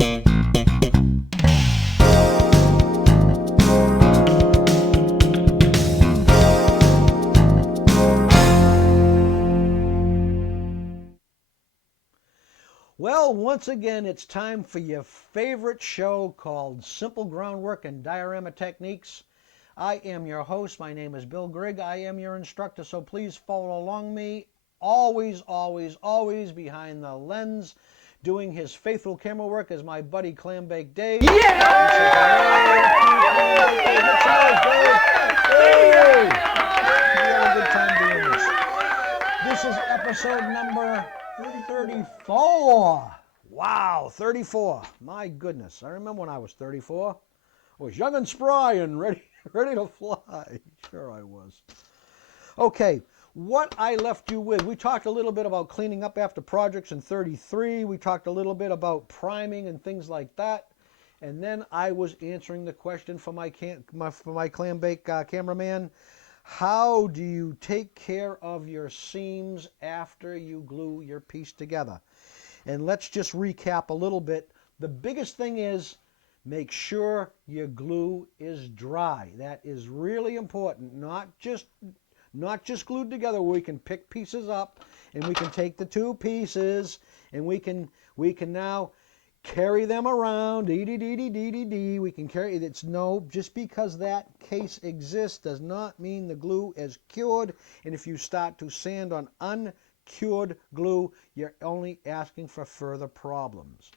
Well, once again, it's time for your favorite show called Simple Groundwork and Diorama Techniques. I am your host. My name is Bill Grigg. I am your instructor, so please follow along me. Always, always, always behind the lens, doing his faithful camera work is my buddy Clambake Dave. Yeah! Hey! We had a good time doing this. This is episode number 34. Wow, 34. My goodness. I remember when I was 34. I was young and spry and ready to fly. Sure I was. Okay, what I left you with, we talked a little bit about cleaning up after projects in 33. We talked a little bit about priming and things like that. And then I was answering the question for my Clambake cameraman. How do you take care of your seams after you glue your piece together? And let's just recap a little bit. The biggest thing is make sure your glue is dry. That is really important. Not just glued together where we can pick pieces up and we can take the two pieces and we can now carry them around. We can carry it. It's no, just because that case exists does not mean the glue is cured. And if you start to sand on uncured glue, you're only asking for further problems.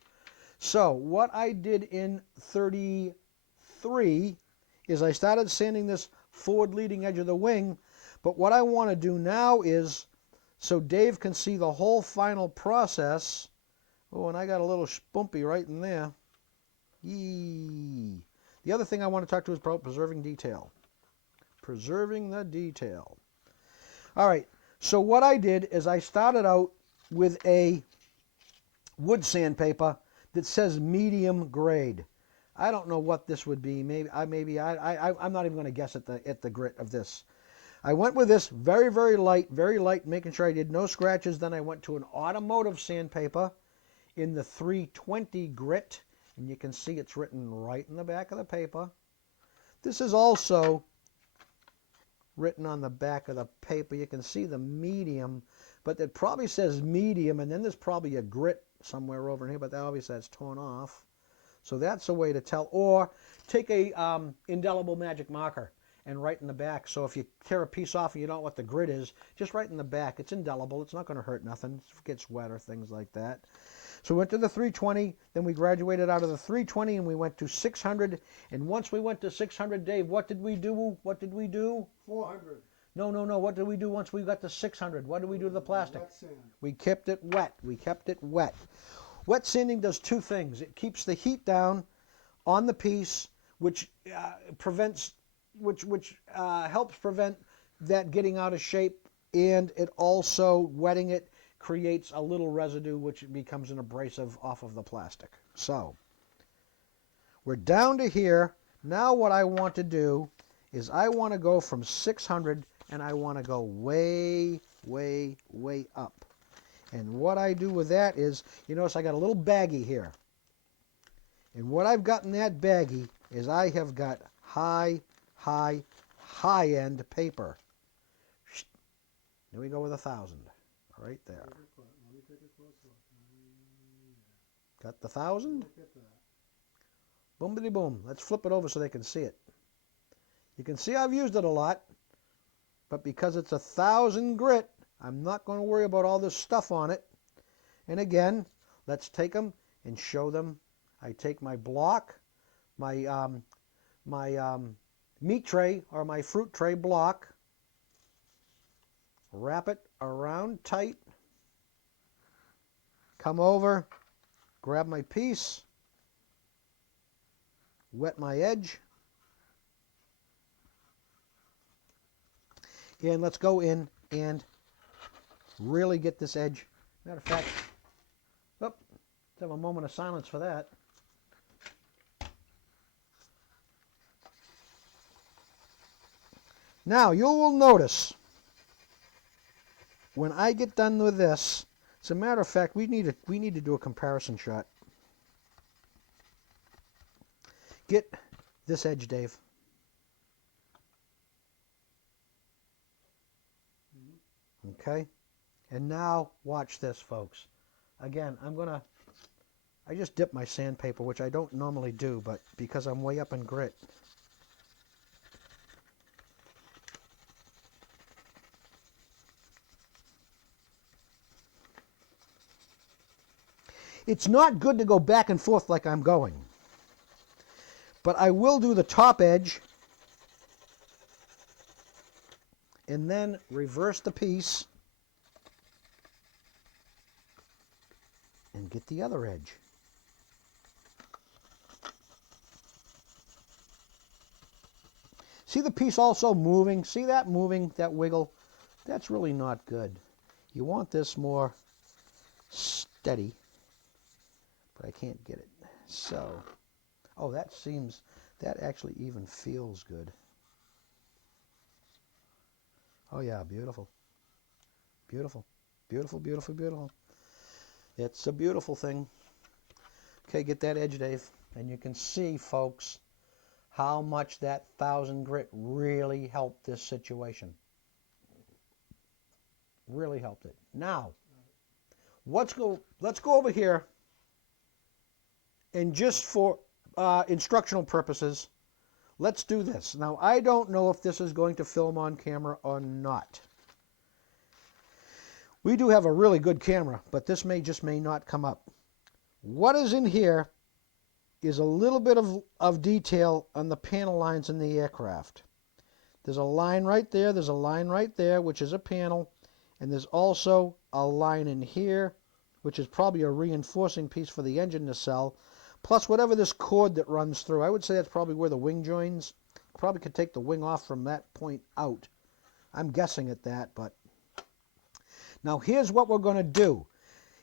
So what I did in 33 is I started sanding this forward leading edge of the wing. But what I want to do now is, so Dave can see the whole final process. Oh, and I got a little spunpy right in there. Yee. The other thing I want to talk to is about preserving detail. Preserving the detail. All right, so what I did is I started out with a wood sandpaper that says medium grade. I don't know what this would be. I'm not even going to guess at the grit of this. I went with this very, very light, making sure I did no scratches. Then I went to an automotive sandpaper in the 320 grit, and you can see it's written right in the back of the paper. This is also written on the back of the paper. You can see the medium, but it probably says medium, and then there's probably a grit somewhere over here, but that obviously that's torn off. So that's a way to tell. Or take a indelible magic marker and write in the back. So if you tear a piece off and you don't know what the grit is, just write in the back. It's indelible. It's not going to hurt nothing. If it gets wet or things like that. So we went to the 320, then we graduated out of the 320 and we went to 600. And once we went to 600, Dave, what did we do? 400. No. What did we do once we got to 600? What did we do to the plastic? Wet sand. We kept it wet. Wet sanding does two things. It keeps the heat down on the piece, which helps prevent that getting out of shape, and it also, wetting it, creates a little residue which becomes an abrasive off of the plastic. So we're down to here. Now what I want to do is I want to go from 600 and I want to go way, way, way up. And what I do with that is, you notice I got a little baggie here. And what I've got in that baggie is I have got high-end paper. There we go with 1,000. Right there. Let me take a close look. Got the 1,000? Look at that. Boom-bitty boom. Let's flip it over so they can see it. You can see I've used it a lot, but because it's 1,000 grit, I'm not going to worry about all this stuff on it. And again, let's take them and show them. I take my block, my meat tray or my fruit tray block, wrap it around tight, come over, grab my piece, wet my edge, and let's go in and really get this edge. Matter of fact, let's have a moment of silence for that. Now you will notice when I get done with this, as a matter of fact, we need to do a comparison shot. Get this edge, Dave. Okay? And now watch this, folks. Again, I just dip my sandpaper, which I don't normally do, but because I'm way up in grit. It's not good to go back and forth like I'm going. But I will do the top edge and then reverse the piece and get the other edge. See the piece also moving? See that moving, that wiggle? That's really not good. You want this more steady, but I can't get it. So, oh, that actually even feels good. Oh yeah, beautiful. Beautiful. Beautiful, beautiful, beautiful. It's a beautiful thing. Okay, get that edge, Dave. And you can see, folks, how much that 1000 grit really helped this situation. Really helped it. Now, let's go over here, and just for instructional purposes, let's do this. Now, I don't know if this is going to film on camera or not. We do have a really good camera, but this may not come up. What is in here is a little bit of detail on the panel lines in the aircraft. There's a line right there, there's a line right there, which is a panel, and there's also a line in here, which is probably a reinforcing piece for the engine to sell, plus whatever this cord that runs through. I would say that's probably where the wing joins. Probably could take the wing off from that point out. I'm guessing at that, but now here's what we're going to do.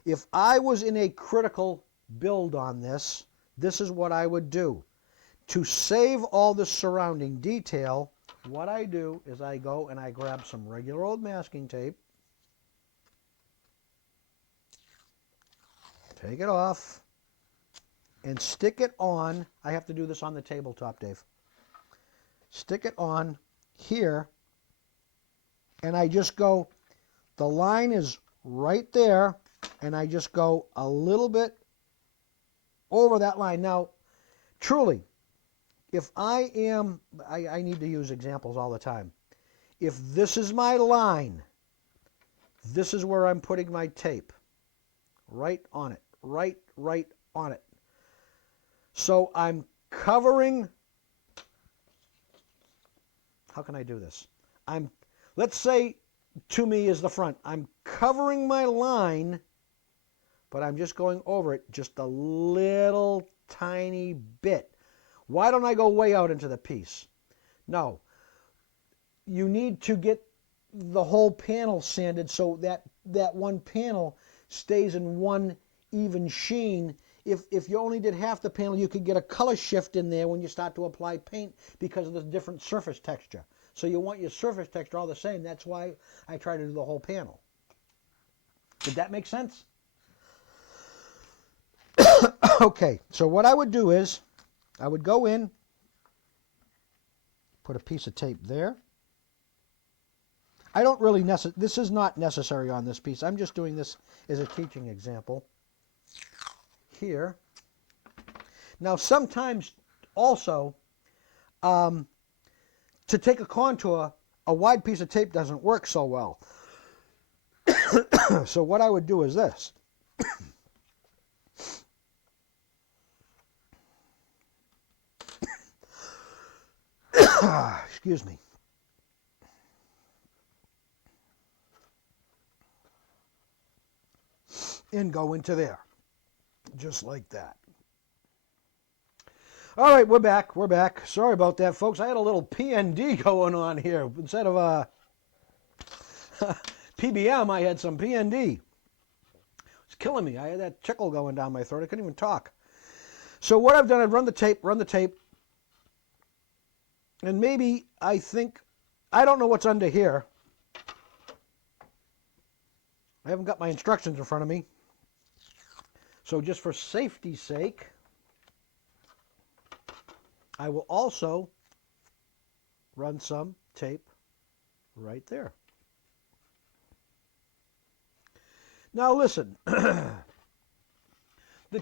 If I was in a critical build on this, this is what I would do. To save all the surrounding detail, what I do is I go and I grab some regular old masking tape, take it off, and stick it on. I have to do this on the tabletop, Dave. Stick it on here, and I just go, the line is right there, and I just go a little bit over that line. Now, truly, if I need to use examples all the time. If this is my line, this is where I'm putting my tape. Right on it. Right on it. So I'm covering, how can I do this? Let's say to me is the front. I'm covering my line, but I'm just going over it just a little tiny bit. Why don't I go way out into the piece? No. You need to get the whole panel sanded so that one panel stays in one even sheen. If you only did half the panel, you could get a color shift in there when you start to apply paint because of the different surface texture. So you want your surface texture all the same. That's why I try to do the whole panel. Did that make sense? Okay, so what I would do is I would go in, put a piece of tape there. I don't really this is not necessary on this piece. I'm just doing this as a teaching example. Here. Now sometimes also to take a contour, a wide piece of tape doesn't work so well. So what I would do is this. Excuse me. And go into there. Just like that. All right, we're back. We're back. Sorry about that, folks. I had a little PND going on here. Instead of PBM, I had some PND. It's killing me. I had that tickle going down my throat. I couldn't even talk. So what I've done, I've run the tape, and maybe I don't know what's under here. I haven't got my instructions in front of me. So just for safety's sake, I will also run some tape right there. Now listen, the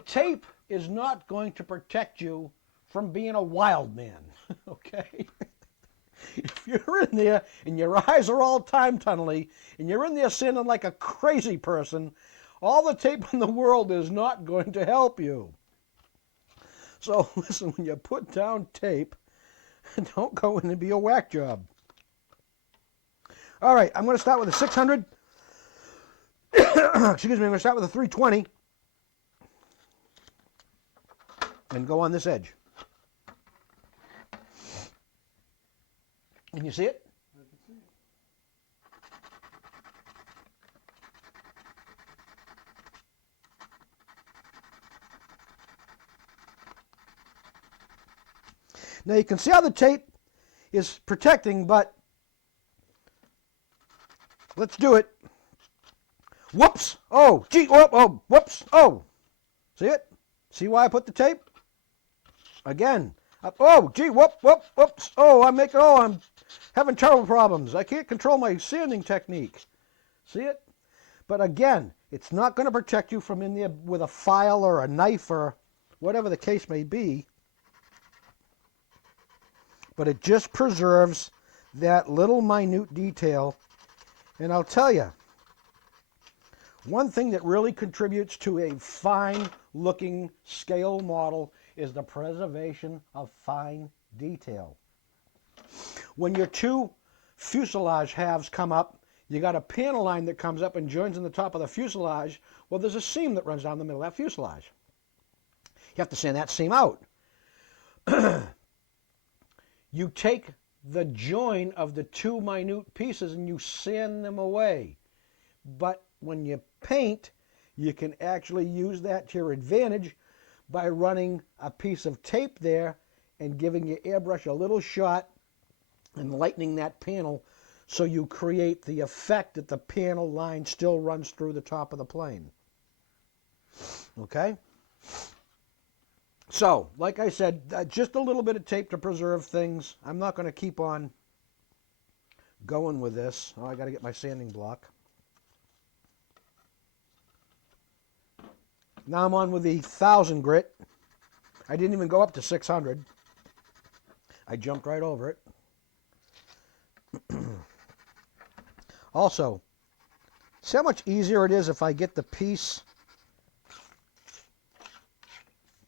tape is not going to protect you from being a wild man, okay? If you're in there and your eyes are all time tunnely and you're in there singing like a crazy person, all the tape in the world is not going to help you. So listen, when you put down tape, don't go in and be a whack job. All right, I'm going to start with a 600. Excuse me, I'm going to start with a 320 and go on this edge. Can you see it? I can see it. Now you can see how the tape is protecting, but let's do it. Whoops! Oh, gee, whoop, oh, whoops, oh. See it? See why I put the tape? Again. Oh, gee, whoop, whoop, whoops. Oh, I'm having terrible problems. I can't control my sanding technique. See it? But again, it's not going to protect you from in there with a file or a knife or whatever the case may be. But it just preserves that little minute detail. And I'll tell you, one thing that really contributes to a fine-looking scale model is the preservation of fine detail. When your two fuselage halves come up, you got a panel line that comes up and joins in the top of the fuselage. Well, there's a seam that runs down the middle of that fuselage. You have to sand that seam out. You take the join of the two minute pieces and you sand them away. But when you paint, you can actually use that to your advantage by running a piece of tape there and giving your airbrush a little shot and lightening that panel so you create the effect that the panel line still runs through the top of the plane. Okay? So, like I said, just a little bit of tape to preserve things. I'm not going to keep on going with this. Oh, I got to get my sanding block. Now I'm on with the 1000 grit. I didn't even go up to 600. I jumped right over it. Also, see how much easier it is if I get the piece.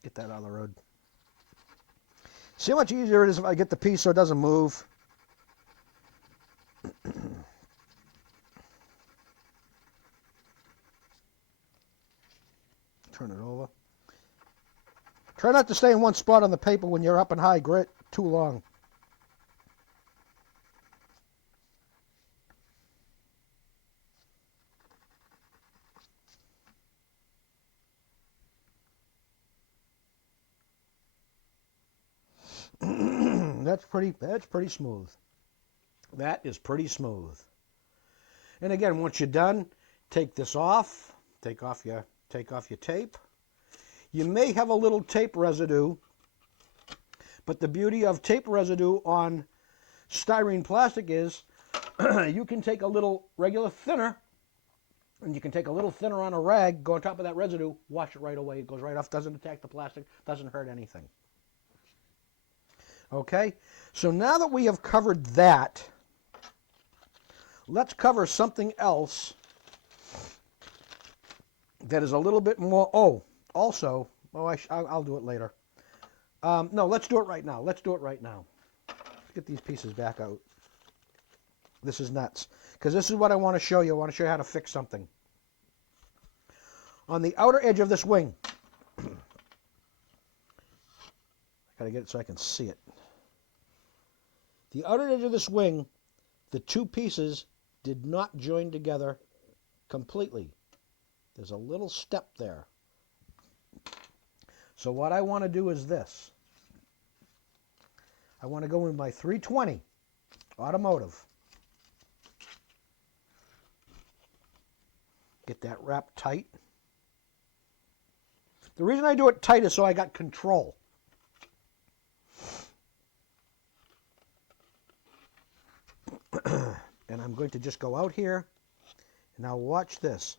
Get that out of the road. See how much easier it is if I get the piece so it doesn't move. Turn it over. Try not to stay in one spot on the paper when you're up in high grit too long. That's pretty smooth. That is pretty smooth. And again, once you're done, take this off. Take off your tape. You may have a little tape residue, but the beauty of tape residue on styrene plastic is you can take a little regular thinner, and you can take a little thinner on a rag, go on top of that residue, wash it right away. It goes right off, doesn't attack the plastic, doesn't hurt anything. Okay, so now that we have covered that, let's cover something else that is a little bit more. Oh, also, I'll do it later. No, let's do it right now. Let's get these pieces back out. This is nuts, because this is what I want to show you. I want to show you how to fix something. On the outer edge of this wing, I gotta get it so I can see it. The outer edge of this wing, the two pieces did not join together completely. There's a little step there. So what I want to do is this. I want to go in my 320 automotive. Get that wrapped tight. The reason I do it tight is so I got control. And I'm going to just go out here. And now watch this.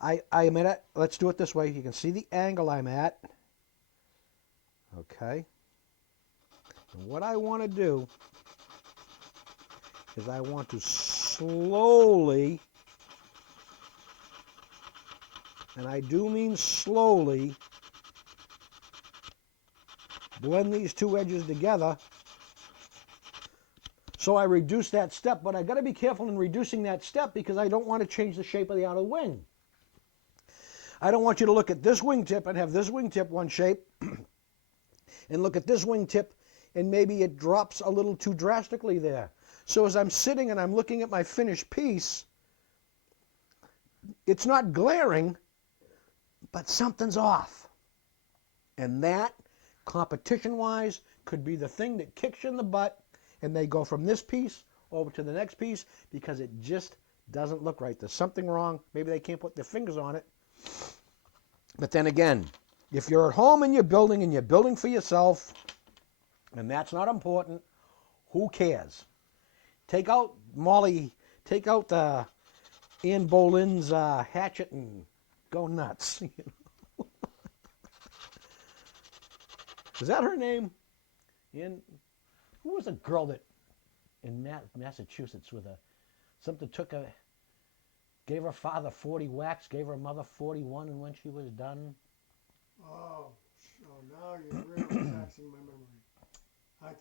I'm at it. Let's do it this way. You can see the angle I'm at. Okay. And what I want to do is I want to slowly, and I do mean slowly, blend these two edges together. So I reduce that step, but I got to be careful in reducing that step because I don't want to change the shape of the outer wing. I don't want you to look at this wingtip and have this wingtip one shape and look at this wingtip and maybe it drops a little too drastically there. So as I'm sitting and I'm looking at my finished piece, it's not glaring, but something's off. And that, competition-wise, could be the thing that kicks you in the butt and they go from this piece over to the next piece because it just doesn't look right. There's something wrong. Maybe they can't put their fingers on it. But then again, if you're at home and you're building for yourself, and that's not important, who cares? Take out Ann Boleyn's hatchet and go nuts. Is that her name? Who was a girl that in Massachusetts gave her father 40 whacks, gave her mother 41, and when she was done. Oh, now you're really taxing my memory. I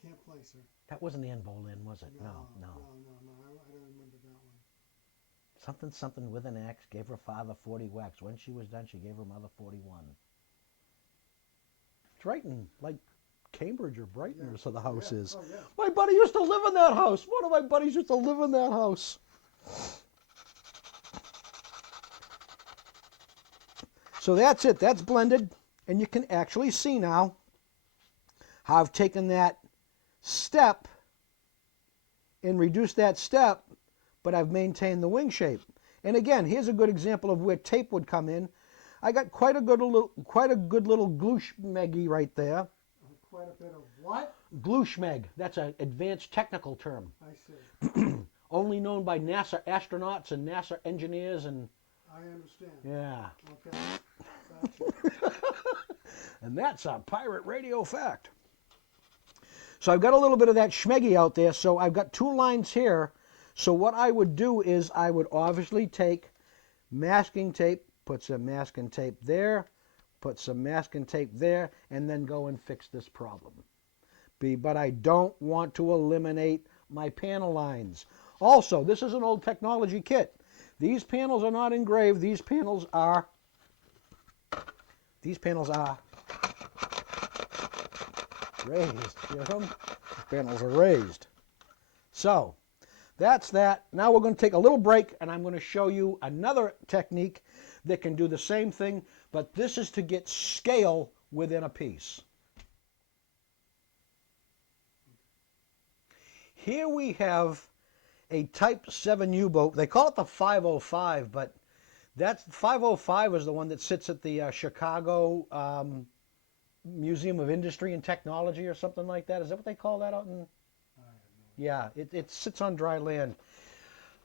can't place her. That wasn't Ann Boleyn, was it? No. I don't remember that one. Something with an X, gave her father 40 whacks. When she was done, she gave her mother 41. It's right in, like, Cambridge or Brighton or so the house is. Oh, yeah. My buddy used to live in that house. One of my buddies used to live in that house. So that's it. That's blended. And you can actually see now how I've taken that step and reduced that step, but I've maintained the wing shape. And again, here's a good example of where tape would come in. I got quite a good little glue schmeggy right there. Quite a bit of what? Glue schmeg. That's an advanced technical term. I see. Only known by NASA astronauts and NASA engineers and. I understand. Yeah. Okay. Gotcha. And that's a pirate radio fact. So I've got a little bit of that schmeggy out there. So I've got two lines here. So what I would do is I would obviously take masking tape, put some masking tape there, put some masking tape there, and then go and fix this problem. But I don't want to eliminate my panel lines. Also, this is an old technology kit. These panels are not engraved. These panels are raised. You know? These panels are raised. So that's that. Now we're going to take a little break, and I'm going to show you another technique that can do the same thing, but this is to get scale within a piece. Here we have a Type 7 U-boat. They call it the 505, but that's 505 is the one that sits at the Chicago Museum of Industry and Technology or something like that. Is that what they call that out in? Yeah, it sits on dry land.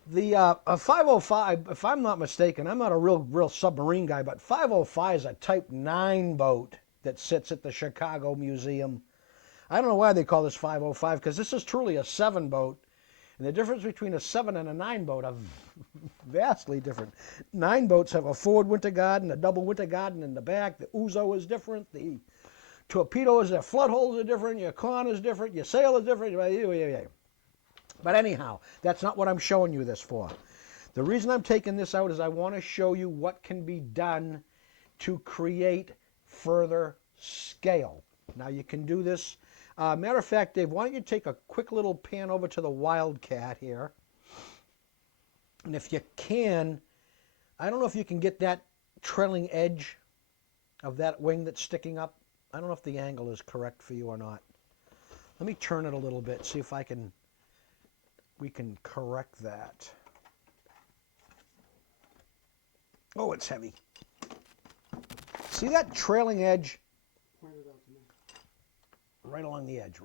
The 505, if I'm not mistaken, I'm not a real submarine guy, but 505 is a Type 9 boat that sits at the Chicago Museum. I don't know why they call this 505, because this is truly a 7 boat. And the difference between a 7 and a 9 boat are vastly different. 9 boats have a forward winter garden, a double winter garden in the back. The ouzo is different. The torpedoes, their flood holes are different. Your con is different. Your sail is different. But anyhow, that's not what I'm showing you this for. The reason I'm taking this out is I want to show you what can be done to create further scale. Now you can do this. Matter of fact, Dave, why don't you take a quick little pan over to the Wildcat here. And if you can, I don't know if you can get that trailing edge of that wing that's sticking up. I don't know if the angle is correct for you or not. Let me turn it a little bit, see if we can correct that. Oh, it's heavy. See that trailing edge? Point it out to me. Right along the edge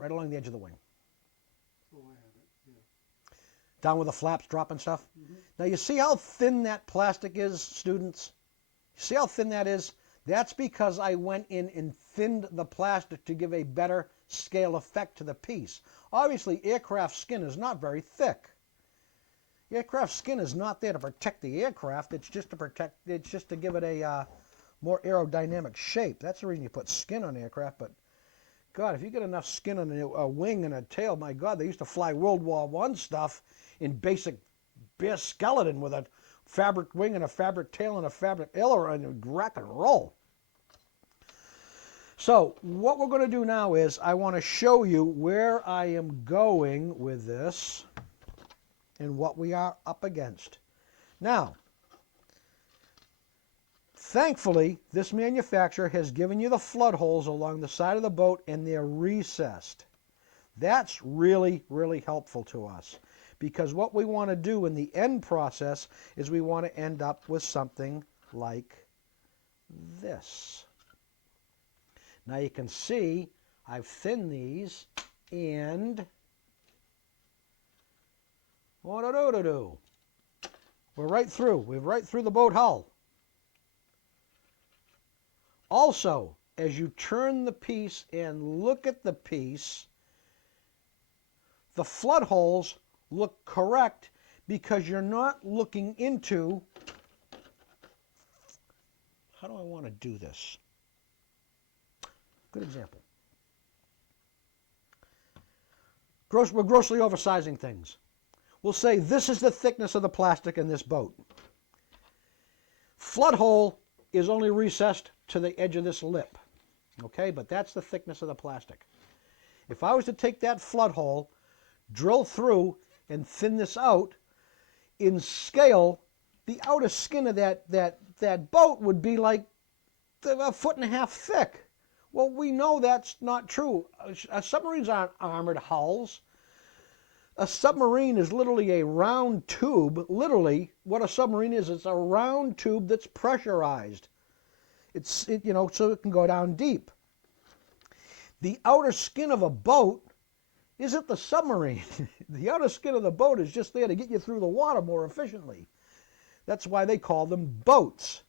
of the wing. Oh, I have it. down where the flaps drop and stuff. Mm-hmm. Now you see how thin that plastic is, students? See how thin that is? That's because I went in and thinned the plastic to give a better scale effect to the piece. Obviously, aircraft skin is not very thick. Aircraft skin is not there to protect the aircraft. It's just to give it a more aerodynamic shape. That's the reason you put skin on aircraft. But God, if you get enough skin on a wing and a tail, my God, they used to fly World War I stuff in basic bare skeleton with a fabric wing and a fabric tail and a fabric aileron and rack and roll. So what we're going to do now is I want to show you where I am going with this and what we are up against. Now, thankfully, this manufacturer has given you the flood holes along the side of the boat and they're recessed. That's really, really helpful to us because what we want to do in the end process is we want to end up with something like this. Now you can see I've thinned these and we're right through. We're right through the boat hull. Also, as you turn the piece and look at the piece, the flood holes look correct because you're not looking into, how do I want to do this? Good example. We're grossly oversizing things. We'll say this is the thickness of the plastic in this boat. Flood hole is only recessed to the edge of this lip. Okay, but that's the thickness of the plastic. If I was to take that flood hole, drill through, and thin this out, in scale, the outer skin of that boat would be like a foot and a half thick. Well, we know that's not true. Submarines aren't armored hulls. A submarine is literally a round tube. Literally, what a submarine is, it's a round tube that's pressurized. So it can go down deep. The outer skin of a boat isn't the submarine. The outer skin of the boat is just there to get you through the water more efficiently. That's why they call them boats.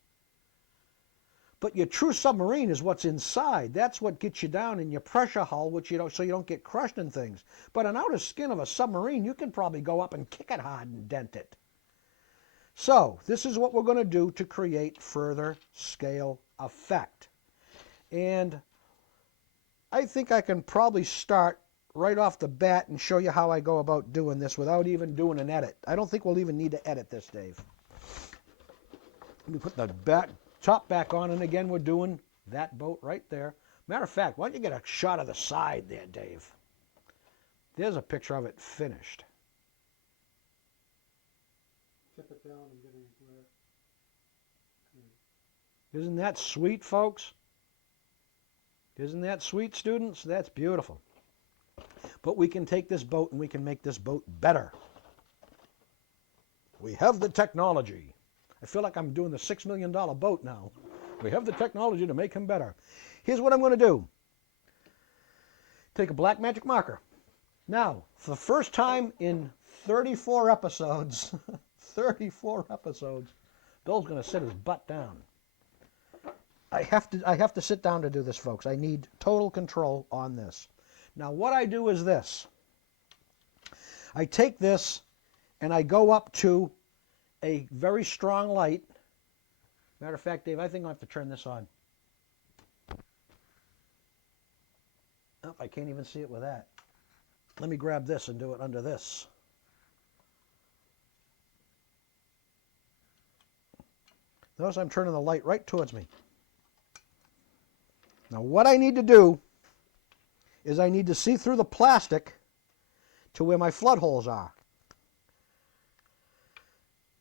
But your true submarine is what's inside. That's what gets you down in your pressure hull, so you don't get crushed in things. But an outer skin of a submarine, you can probably go up and kick it hard and dent it. So this is what we're going to do to create further scale effect. And I think I can probably start right off the bat and show you how I go about doing this without even doing an edit. I don't think we'll even need to edit this, Dave. Let me put the top back on, and again, we're doing that boat right there. Matter of fact, why don't you get a shot of the side there, Dave? There's a picture of it finished. Tip it down and get it where. Isn't that sweet, folks? Isn't that sweet, students? That's beautiful. But we can take this boat and we can make this boat better. We have the technology. I feel like I'm doing the $6 million boat now. We have the technology to make him better. Here's what I'm going to do. Take a black magic marker. Now, for the first time in 34 episodes, 34 episodes, Bill's going to sit his butt down. I have to sit down to do this, folks. I need total control on this. Now, what I do is this. I take this and I go up to a very strong light. Matter of fact, Dave, I think I'll have to turn this on. Oh, I can't even see it with that. Let me grab this and do it under this. Notice I'm turning the light right towards me. Now what I need to do is I need to see through the plastic to where my flood holes are.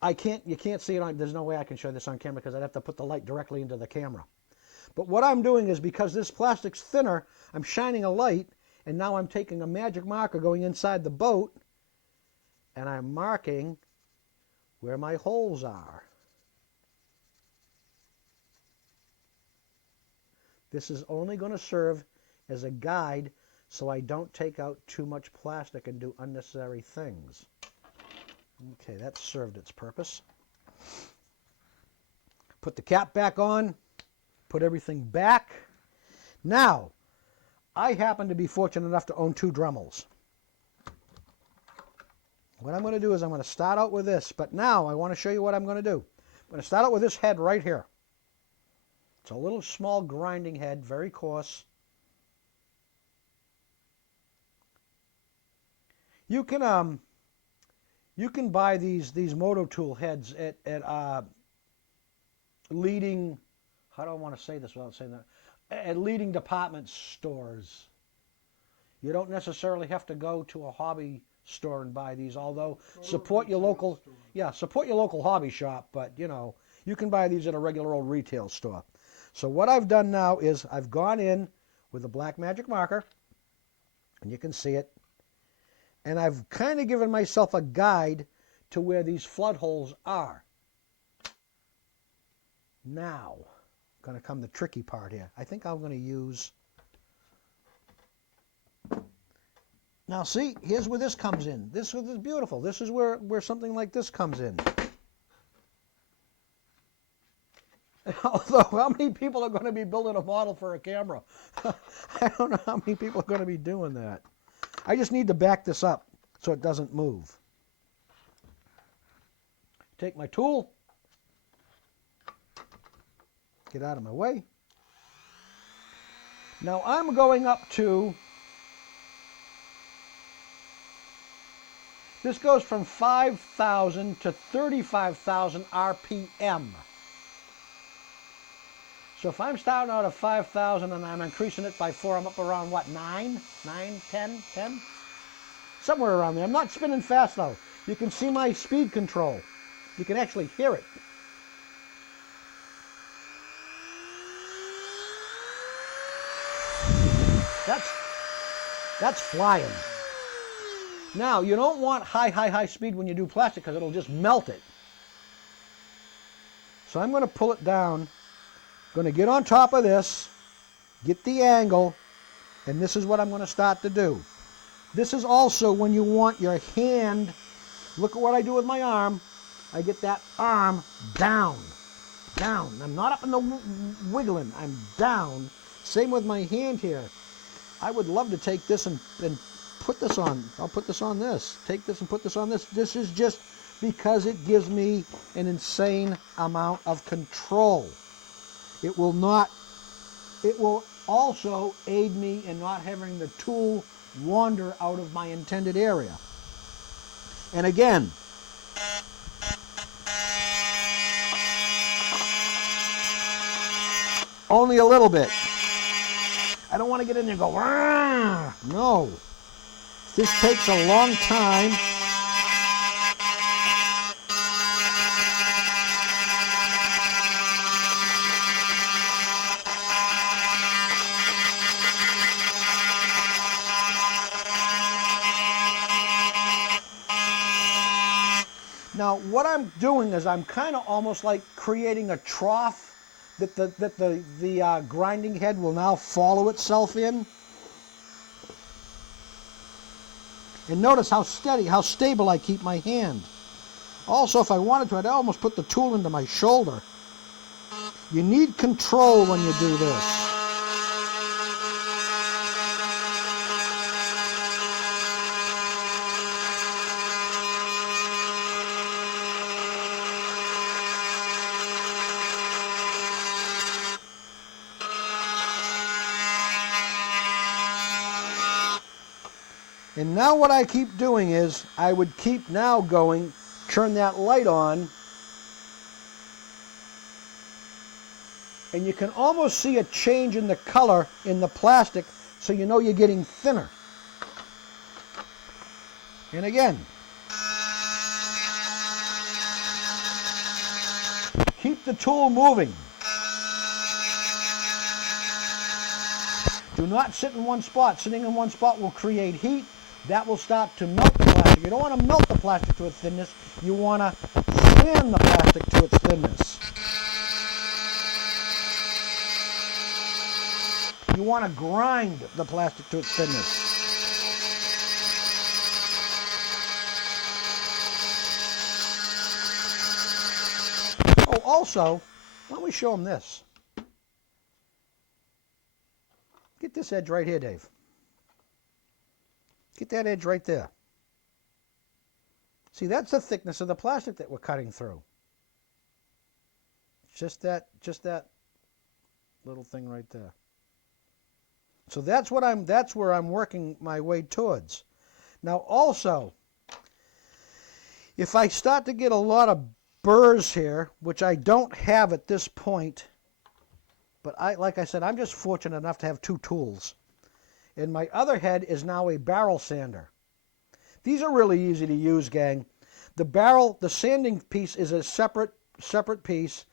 You can't see it on, there's no way I can show this on camera because I'd have to put the light directly into the camera. But what I'm doing is, because this plastic's thinner, I'm shining a light, and now I'm taking a magic marker going inside the boat, and I'm marking where my holes are. This is only going to serve as a guide so I don't take out too much plastic and do unnecessary things. Okay, that served its purpose. Put the cap back on, put everything back. Now, I happen to be fortunate enough to own 2 Dremels. What I'm going to do is I'm going to start out with this, but now I want to show you what I'm going to do. I'm going to start out with this head right here. It's a little small grinding head, very coarse. You can buy these Moto Tool heads at leading, how do I want to say this without saying that? At leading department stores. You don't necessarily have to go to a hobby store and buy these, although support your local hobby shop, but you can buy these at a regular old retail store. So what I've done now is I've gone in with a black magic marker, and you can see it, and I've kind of given myself a guide to where these flood holes are. Now, going to come the tricky part here. I think I'm going to use... Now see, here's where this comes in. This is beautiful. This is where something like this comes in. Although, how many people are going to be building a model for a camera? I don't know how many people are going to be doing that. I just need to back this up so it doesn't move. Take my tool. Get out of my way. Now I'm going up to, this goes from 5,000 to 35,000 RPM. So if I'm starting out at 5,000 and I'm increasing it by 4, I'm up around what, 9, 10? Somewhere around there. I'm not spinning fast though. You can see my speed control. You can actually hear it. That's flying. Now, you don't want high speed when you do plastic because it'll just melt it. So I'm going to pull it down. Going to get on top of this, get the angle, and this is what I'm going to start to do. This is also when you want your hand, look at what I do with my arm. I get that arm down. I'm not up in the wiggling, I'm down. Same with my hand here. I would love to take this and put this on. I'll put this on this. Take this and put this on this. This is just because it gives me an insane amount of control. It will also aid me in not having the tool wander out of my intended area. And again, only a little bit. I don't want to get in there and go, Rah! No. This takes a long time. Now, what I'm doing is I'm kind of almost like creating a trough that the grinding head will now follow itself in. And notice how steady, how stable I keep my hand. Also, if I wanted to, I'd almost put the tool into my shoulder. You need control when you do this. And now what I keep doing is, I would keep now going, turn that light on, and you can almost see a change in the color in the plastic, so you know you're getting thinner. And again, keep the tool moving. Do not sit in one spot. Sitting in one spot will create heat. That will start to melt the plastic. You don't want to melt the plastic to its thinness. You want to sand the plastic to its thinness. You want to grind the plastic to its thinness. also, why don't we show them this? Get this edge right here, Dave. Get that edge right there. See, that's the thickness of the plastic that we're cutting through. Just that little thing right there. So that's where I'm working my way towards. Now also, if I start to get a lot of burrs here, which I don't have at this point, but like I said, I'm just fortunate enough to have two tools. And my other head is now a barrel sander. These are really easy to use, gang. The sanding piece is a separate piece.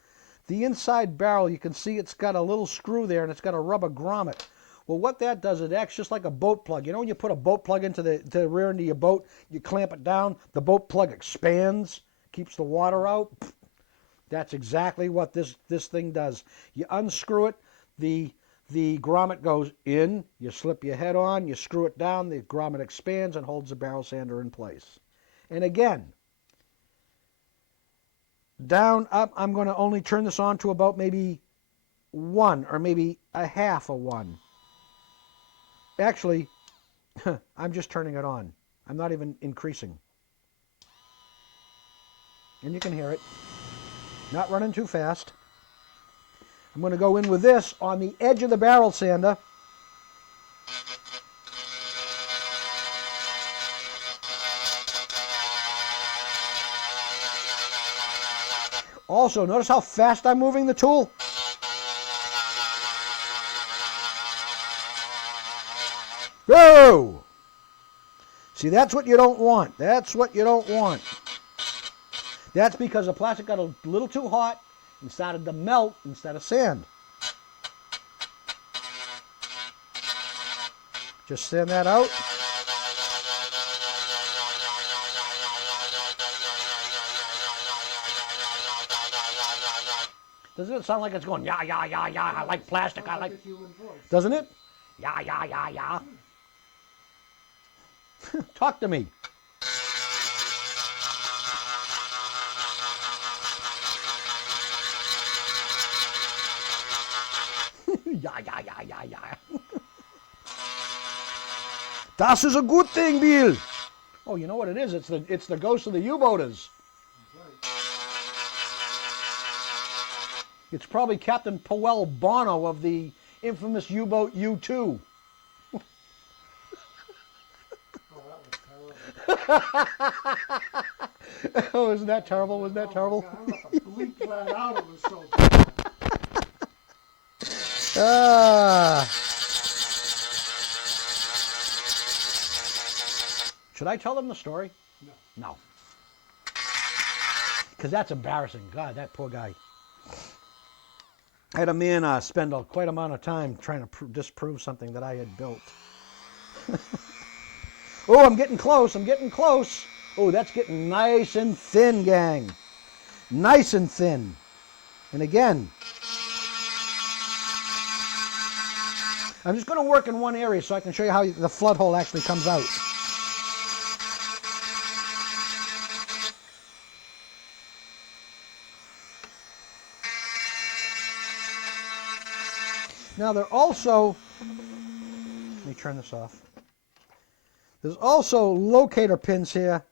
The inside barrel, you can see it's got a little screw there and it's got a rubber grommet. Well, what that does, it acts just like a boat plug. You know when you put a boat plug into the rear end of your boat, you clamp it down, the boat plug expands, keeps the water out? That's exactly what this thing does. You unscrew it, the grommet goes in, you slip your head on, you screw it down, the grommet expands and holds the barrel sander in place. And again, down, up, I'm going to only turn this on to about maybe 1 or maybe a half of 1. Actually, I'm just turning it on. I'm not even increasing. And you can hear it. Not running too fast. I'm going to go in with this on the edge of the barrel sander. Also, notice how fast I'm moving the tool? Whoa! See, that's what you don't want. That's what you don't want. That's because the plastic got a little too hot and started to melt instead of sand. Just sand that out. Doesn't it sound like it's going, yeah, yeah, yeah, yeah, I like plastic, I like... Doesn't it? Yeah, yeah, yeah, yeah. Talk to me. Ja, ja, ja, ja, ja. Das ist a good thing, Bill. Oh, you know what it is? It's the ghost of the U-boaters. It's probably Captain Powell Bono of the infamous U-boat U-2. Oh, isn't that terrible? Wasn't that terrible? Should I tell them the story? No. Because that's embarrassing. God, that poor guy. I had a man spend quite an amount of time trying to disprove something that I had built. Oh, I'm getting close. I'm getting close. Oh, that's getting nice and thin, gang. Nice and thin. And again, I'm just going to work in one area so I can show you how the flood hole actually comes out. Now there also, let me turn this off. There's also locator pins here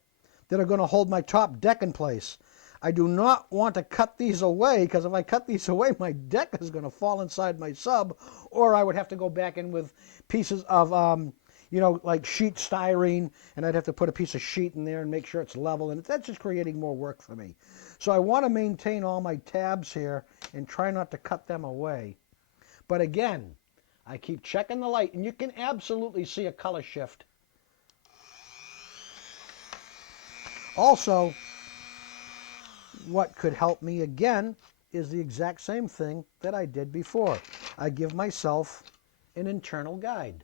that are going to hold my top deck in place. I do not want to cut these away because if I cut these away, my deck is going to fall inside my sub, or I would have to go back in with pieces of, like sheet styrene, and I'd have to put a piece of sheet in there and make sure it's level, and that's just creating more work for me. So I want to maintain all my tabs here and try not to cut them away. But again, I keep checking the light, and you can absolutely see a color shift. Also, what could help me again is the exact same thing that I did before. I give myself an internal guide.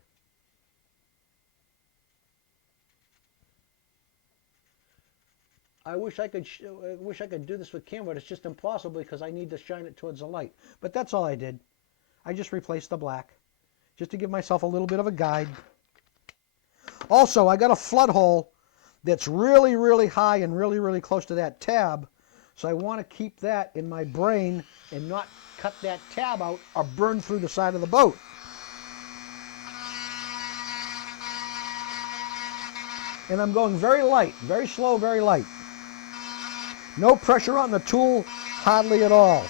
I wish I could do this with camera, but it's just impossible because I need to shine it towards the light. But that's all I did. I just replaced the black, just to give myself a little bit of a guide. Also, I got a flood hole that's really, really high and really, really close to that tab. So I want to keep that in my brain and not cut that tab out or burn through the side of the boat. And I'm going very light, very slow, very light. No pressure on the tool, hardly at all.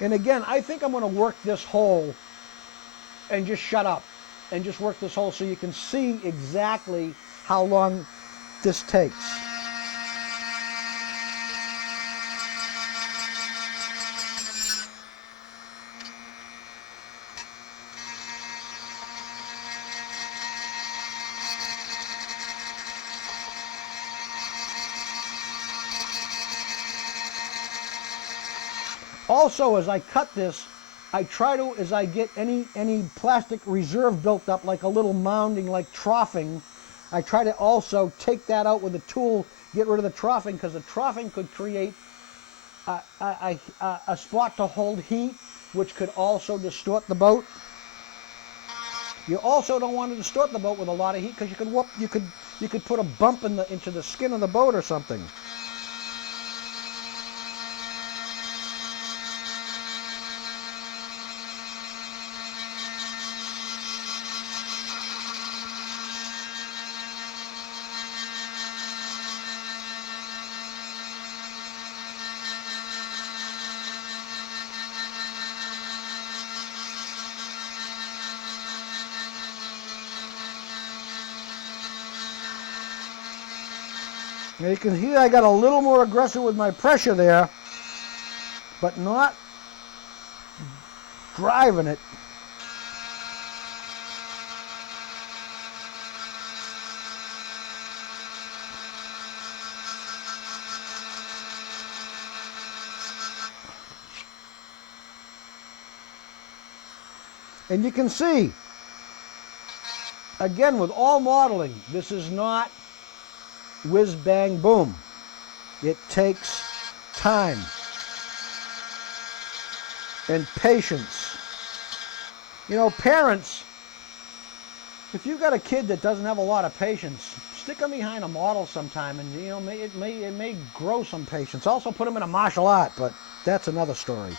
And again, I think I'm going to work this hole and just shut up and just work this hole so you can see exactly how long this takes. Also, as I cut this, I try to, as I get any plastic reserve built up, like a little mounding, like troughing, I try to also take that out with a tool, get rid of the troughing, because the troughing could create a spot to hold heat, which could also distort the boat. You also don't want to distort the boat with a lot of heat, because you could put a bump into the skin of the boat or something. Now you can hear I got a little more aggressive with my pressure there, but not driving it. And you can see, again, with all modeling, this is not whiz bang boom. It takes time and patience. You know, parents, if you've got a kid that doesn't have a lot of patience, stick them behind a model sometime, and you know, it may grow some patience. Also, put them in a martial art, but that's another story.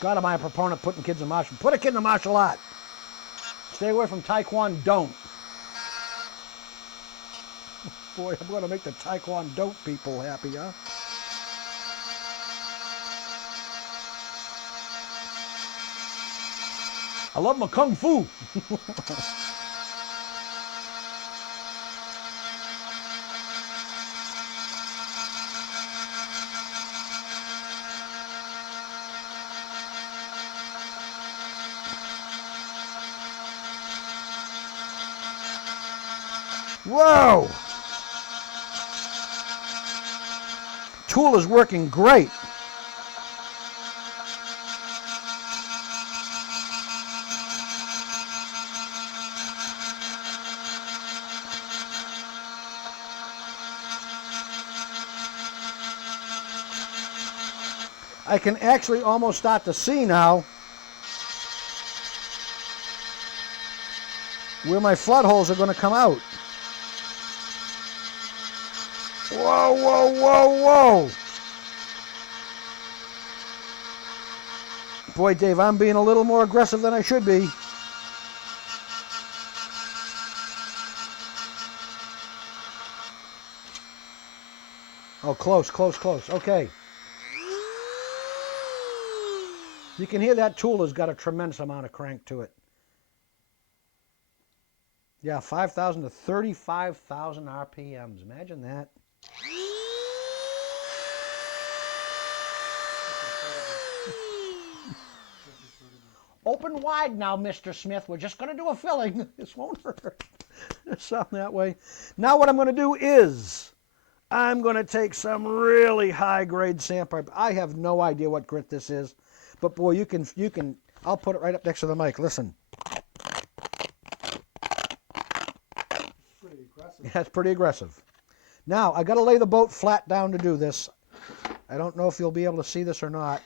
God, am I a proponent of putting kids in martial? Put a kid in a martial art. Stay away from Taekwondo. Boy, I'm going to make the Taekwondo people happy, huh? I love my Kung Fu. Whoa! Tool is working great. I can actually almost start to see now where my flood holes are going to come out. Whoa, whoa, whoa, whoa. Boy, Dave, I'm being a little more aggressive than I should be. Oh, close, close, close. Okay. You can hear that tool has got a tremendous amount of crank to it. Yeah, 5,000 to 35,000 RPMs. Imagine that. Open wide now, Mr. Smith. We're just going to do a filling. This won't hurt. Something that way. Now what I'm going to do is I'm going to take some really high-grade sandpaper. I have no idea what grit this is, but boy, you can. I'll put it right up next to the mic. Listen. Pretty aggressive. Yeah, it's pretty aggressive. Now I got to lay the boat flat down to do this. I don't know if you'll be able to see this or not.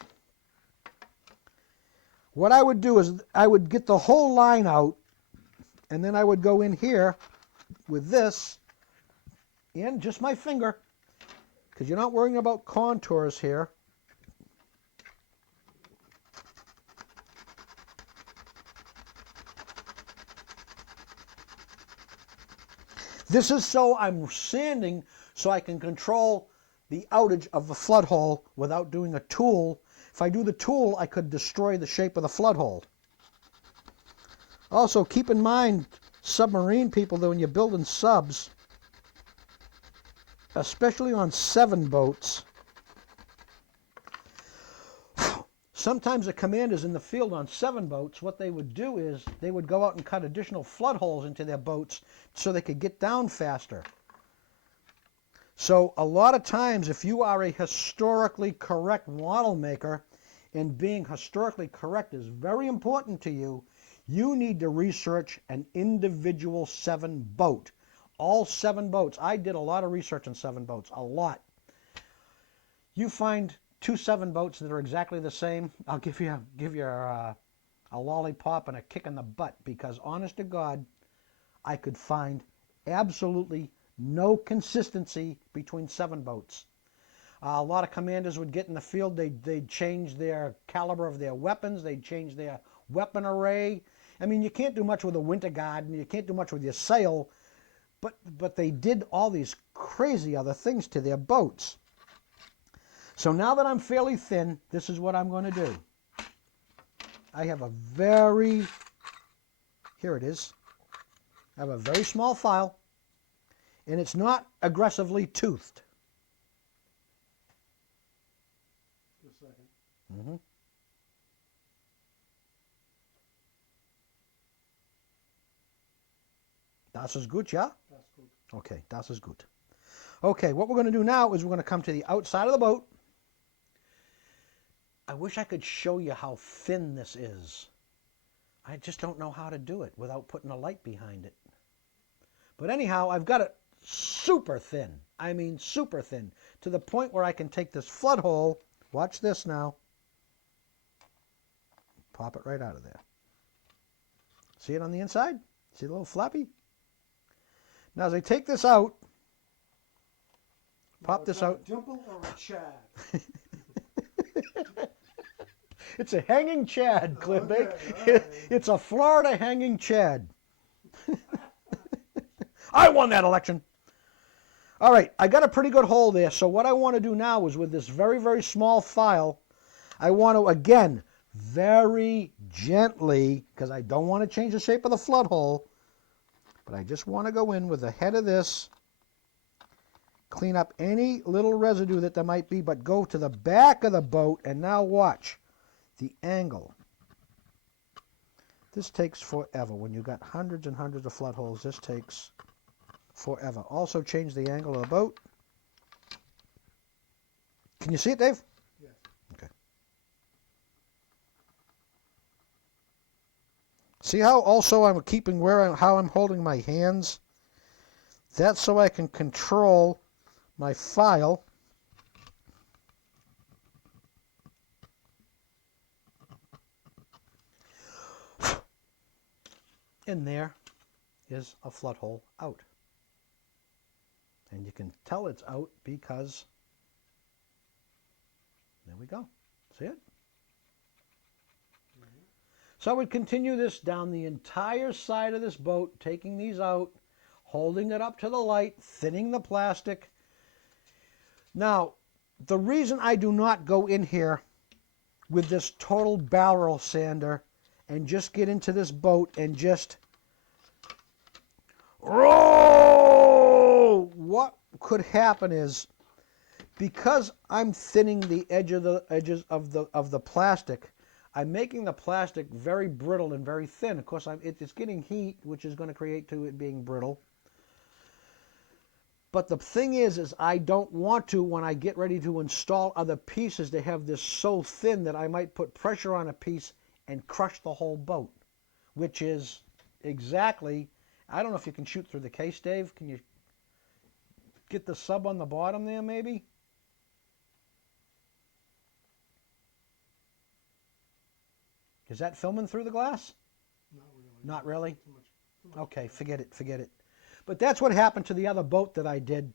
What I would do is I would get the whole line out And then I would go in here with this and just my finger, because you're not worrying about contours here. This is so I'm sanding so I can control the outage of the flood hole without doing a tool. If I do the tool, I could destroy the shape of the flood hole. Also, keep in mind, submarine people, that when you're building subs, especially on 7 boats, sometimes the commanders in the field on 7 boats, what they would do is they would go out and cut additional flood holes into their boats so they could get down faster. So a lot of times, if you are a historically correct model maker, and being historically correct is very important to you, you need to research an individual 7 boat. All 7 boats. I did a lot of research on 7 boats, a lot. You find 2 7 boats that are exactly the same, I'll give you a lollipop and a kick in the butt, because honest to God, I could find absolutely no consistency between 7 boats. A lot of commanders would get in the field, they'd change their caliber of their weapons, they'd change their weapon array. I mean, you can't do much with a winter guard, and you can't do much with your sail, but they did all these crazy other things to their boats. So now that I'm fairly thin, this is what I'm going to do. I have a very, here it is, I have a very small file, and it's not aggressively toothed. Just a second. Mm-hmm. Das ist gut, yeah? That's good. Okay, das ist gut. Okay, what we're going to do now is we're going to come to the outside of the boat. I wish I could show you how thin this is. I just don't know how to do it without putting a light behind it. But anyhow, I've got it super thin. I mean super thin, to the point where I can take this flood hole, watch this now, pop it right out of there. See it on the inside? See the little flappy? Now as I take this out, pop this out. A dimple or a chad? It's a hanging chad, Cliff. Okay, all right. It's a Florida hanging chad. I won that election. All right, I got a pretty good hole there. So what I want to do now is with this very, very small file, I want to, again, very gently, because I don't want to change the shape of the flood hole, but I just want to go in with the head of this, clean up any little residue that there might be, but go to the back of the boat, and now watch the angle. This takes forever. When you've got hundreds and hundreds of flood holes, this takes forever. Also change the angle of the boat. Can you see it, Dave? Yes. Okay. See how also I'm keeping how I'm holding my hands? That's so I can control my file. And there is a flood hole out. And you can tell it's out because, there we go. See it? Mm-hmm. So I would continue this down the entire side of this boat, taking these out, holding it up to the light, thinning the plastic. Now, the reason I do not go in here with this total barrel sander and just get into this boat and just roll, what could happen is, because I'm thinning the edges of the plastic, I'm making the plastic very brittle and very thin. Of course, it's getting heat, which is going to create to it being brittle. But the thing is I don't want to, when I get ready to install other pieces, to have this so thin that I might put pressure on a piece and crush the whole boat, which is exactly, I don't know if you can shoot through the case, Dave. Can you get the sub on the bottom there, maybe? Is that filming through the glass? Not really. Not really? Too much Okay, forget it, forget it. But that's what happened to the other boat that I did.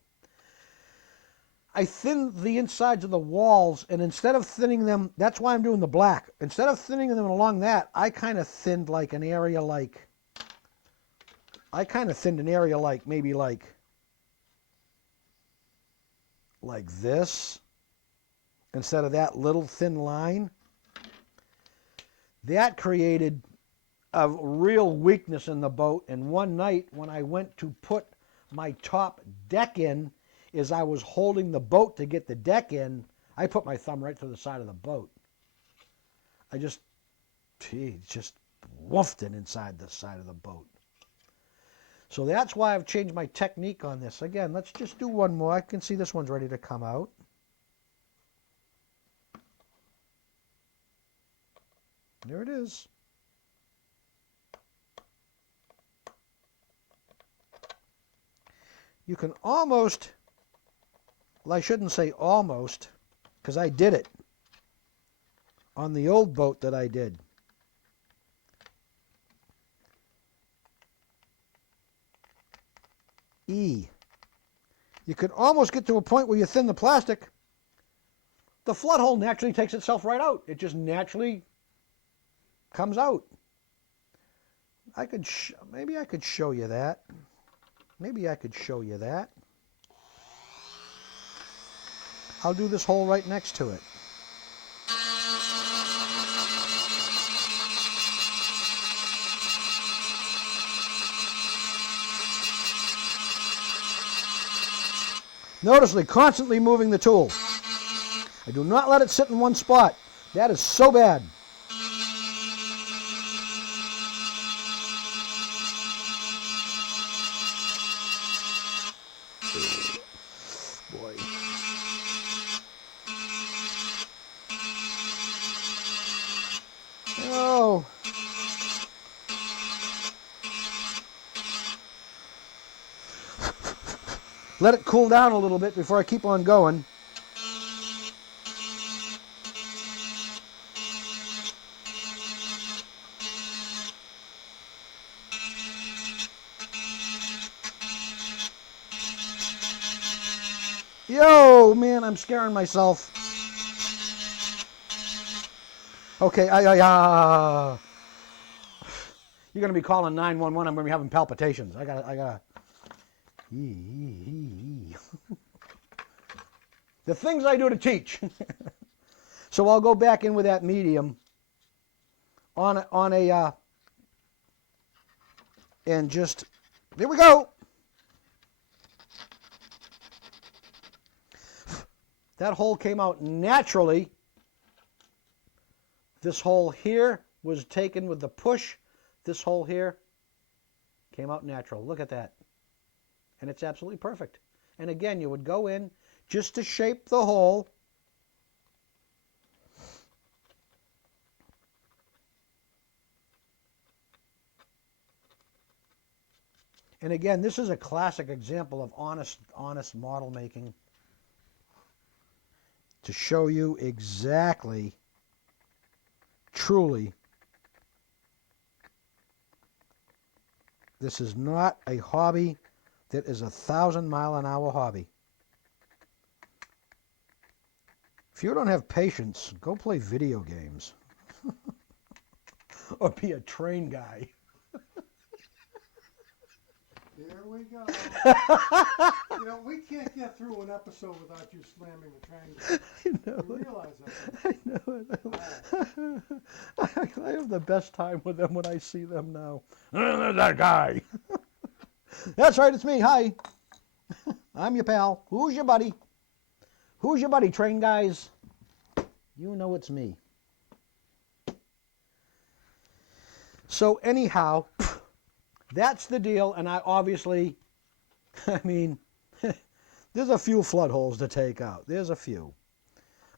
I thinned the insides of the walls, and instead of thinning them, that's why I'm doing the black. Instead of thinning them along that, I kind of thinned like an area like, maybe like this, instead of that little thin line. That created a real weakness in the boat, and one night when I went to put my top deck in, as I was holding the boat to get the deck in, I put my thumb right through the side of the boat. I just woofed it inside the side of the boat. So that's why I've changed my technique on this. Again, let's just do one more. I can see this one's ready to come out. There it is. You can almost, well, I shouldn't say almost, because I did it on the old boat that I did. E. You can almost get to a point where you thin the plastic. The flood hole naturally takes itself right out. It just naturally comes out. Maybe I could show you that. Maybe I could show you that. I'll do this hole right next to it. Notice me constantly moving the tool. I do not let it sit in one spot. That is so bad. Boy. Oh. Let it cool down a little bit before I keep on going. Yo, man, I'm scaring myself. Okay, you're going to be calling 911. I'm going to be having palpitations. I gotta. The things I do to teach. So I'll go back in with that medium on a and just, there we go. That hole came out naturally. This hole here was taken with the push. This hole here came out natural. Look at that. And it's absolutely perfect. And again, you would go in just to shape the hole. And again, this is a classic example of honest model making to show you exactly, truly, this is not a hobby that is 1,000-mile-an-hour hobby. If you don't have patience, go play video games. Or be a train guy. Here we go. You know, we can't get through an episode without you slamming the train. I know You it. realize that? I know it. I have the best time with them when I see them now. There's that guy. That's right, it's me. Hi. I'm your pal. Who's your buddy? Who's your buddy, train guys? You know it's me. So anyhow, that's the deal, and I obviously, I mean, there's a few flood holes to take out. There's a few.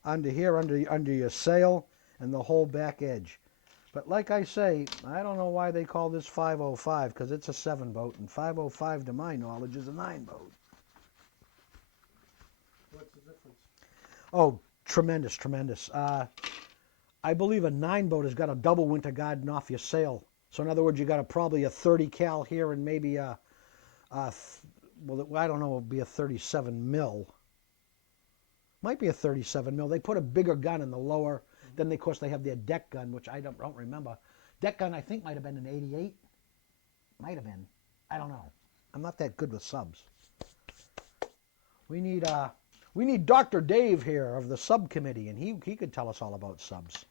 Under here, under your sail, and the whole back edge. But like I say, I don't know why they call this 505, because it's a 7 boat, and 505, to my knowledge, is a 9 boat. What's the difference? Oh, tremendous. I believe a 9 boat has got a double winter garden off your sail So in other words, you got probably a 30 cal here and maybe well, I don't know, it'll be a 37 mil. Might be a 37 mil. They put a bigger gun in the lower. Then, of course, they have their deck gun, which I don't remember. Deck gun, I think, might have been an 88. Might have been. I don't know. I'm not that good with subs. We need Dr. Dave here of the subcommittee, and he could tell us all about subs.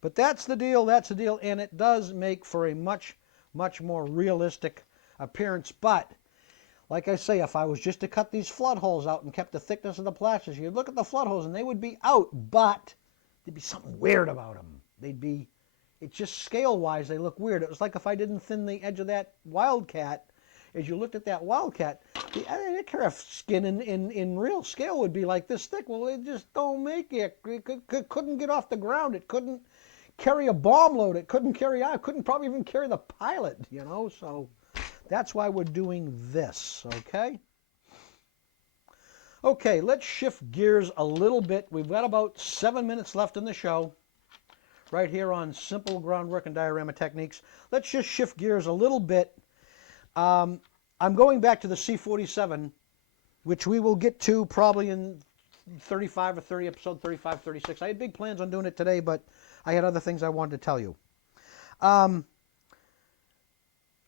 But that's the deal. That's the deal, and it does make for a much, much more realistic appearance. But like I say, if I was just to cut these flood holes out and kept the thickness of the plasters, you'd look at the flood holes and they would be out, but there'd be something weird about them. It's just scale-wise, they look weird. It was like if I didn't thin the edge of that Wildcat. As you looked at that Wildcat, the aircraft skin in real scale would be like this thick. Well, it just don't make it. It couldn't get off the ground. It couldn't carry a bomb load. It couldn't probably even carry the pilot, so that's why we're doing this, okay? Okay, let's shift gears a little bit. We've got about 7 minutes left in the show, right here on Simple Groundwork and Diorama Techniques. Let's just shift gears a little bit. I'm going back to the C-47, which we will get to probably in 35 or 30, episode 35, 36. I had big plans on doing it today, but I had other things I wanted to tell you.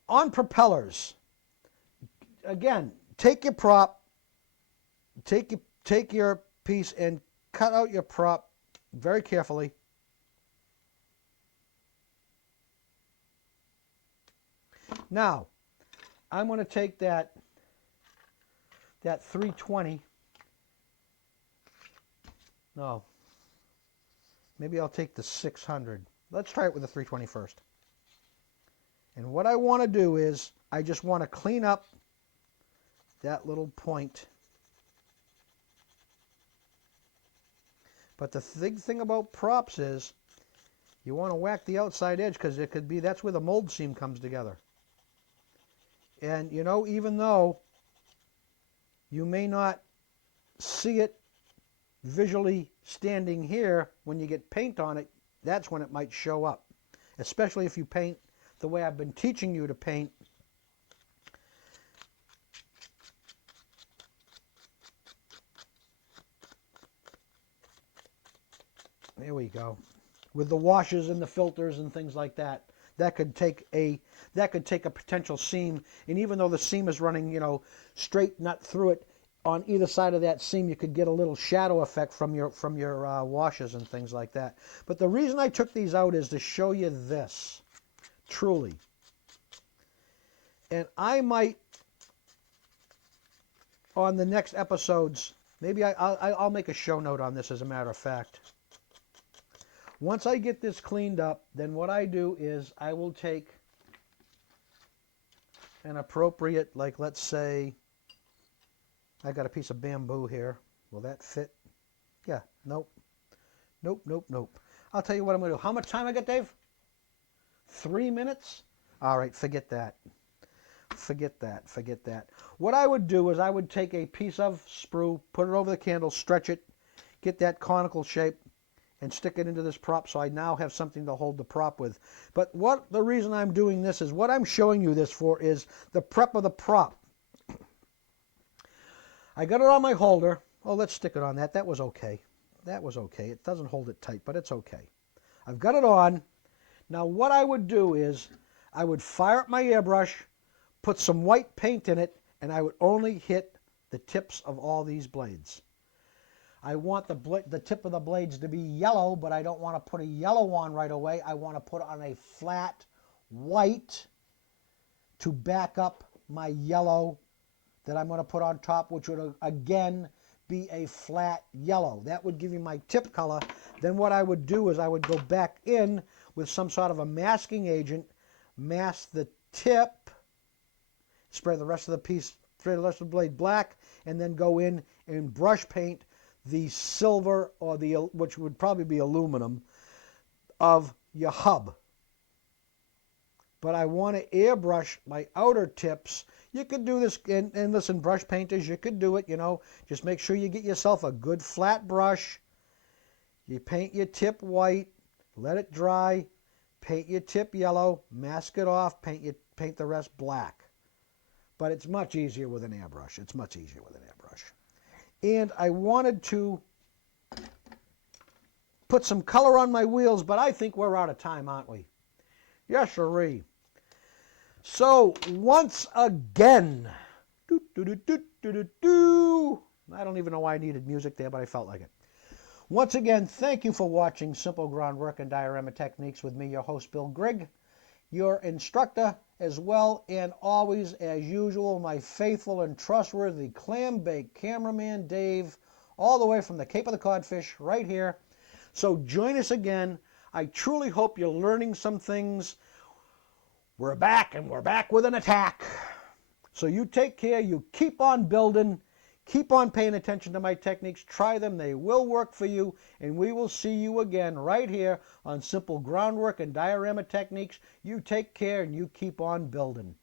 On propellers, again, take your prop, take your piece and cut out your prop very carefully. Now, I'm going to take that 320. No, maybe I'll take the 600. Let's try it with the 320 first. And what I want to do is I just want to clean up that little point. But the big thing about props is you want to whack the outside edge because that's where the mold seam comes together. And even though you may not see it visually standing here, when you get paint on it, that's when it might show up. Especially if you paint the way I've been teaching you to paint. There we go. With the washers and the filters and things like that. That could take a potential seam, and even though the seam is running, straight nut through it, on either side of that seam, you could get a little shadow effect from your washers and things like that. But the reason I took these out is to show you this, truly. And I might, on the next episodes, maybe I'll make a show note on this, as a matter of fact. Once I get this cleaned up, then what I do is I will take an appropriate, like let's say, I got a piece of bamboo here. Will that fit? Yeah, nope. Nope. I'll tell you what I'm going to do. How much time I got, Dave? 3 minutes? All right, forget that. Forget that. What I would do is I would take a piece of sprue, put it over the candle, stretch it, get that conical shape, and stick it into this prop, so I now have something to hold the prop with. But the reason I'm doing this is, what I'm showing you this for is the prep of the prop. I got it on my holder. Oh, let's stick it on that. That was okay. It doesn't hold it tight, but it's okay. I've got it on. Now what I would do is I would fire up my airbrush, put some white paint in it, and I would only hit the tips of all these blades. I want the tip of the blades to be yellow, but I don't want to put a yellow on right away. I want to put on a flat white to back up my yellow that I'm going to put on top, which would again be a flat yellow. That would give you my tip color. Then what I would do is I would go back in with some sort of a masking agent, mask the tip, spray the rest of the blade black, and then go in and brush paint the silver, or which would probably be aluminum, of your hub. But I want to airbrush my outer tips. You could do this, and listen, brush painters, you could do it, Just make sure you get yourself a good flat brush. You paint your tip white, let it dry, paint your tip yellow, mask it off, paint the rest black. But it's much easier with an airbrush. It's much easier with an airbrush. And I wanted to put some color on my wheels, but I think we're out of time, aren't we? Yes, sirree. So, once again, I don't even know why I needed music there, but I felt like it. Once again, thank you for watching Simple Groundwork and Diorama Techniques with me, your host, Bill Grigg, your instructor as well, and always, as usual, my faithful and trustworthy clam-baked cameraman, Dave, all the way from the Cape of the Codfish, right here. So join us again. I truly hope you're learning some things. We're back, and we're back with an attack. So you take care. You keep on building. Keep on paying attention to my techniques. Try them. They will work for you. And we will see you again right here on Simple Groundwork and Diorama Techniques. You take care and you keep on building.